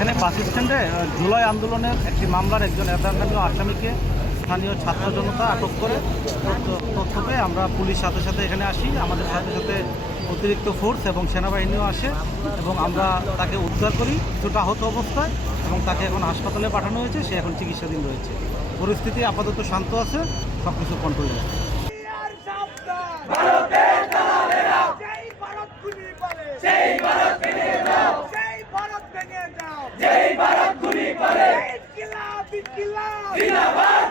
এখানে বাস স্ট্যান্ডে জুলাই আন্দোলনের একটি মামলার একজন এজাহারনামীয় আসামিকে স্থানীয় ছাত্র জনতা আটক করে তথ্য পেয়ে আমরা পুলিশ সাথে সাথে এখানে আসি। আমাদের সাথে সাথে অতিরিক্ত ফোর্স এবং সেনাবাহিনীও আসে এবং আমরা তাকে উদ্ধার করি কিছুটা আহত অবস্থায়, এবং তাকে এখন হাসপাতালে পাঠানো হয়েছে। সে এখন চিকিৎসাধীন রয়েছে। পরিস্থিতি আপাতত শান্ত আছে, সব কিছু কন্ট্রোলে আছে। জিন্দাবাদ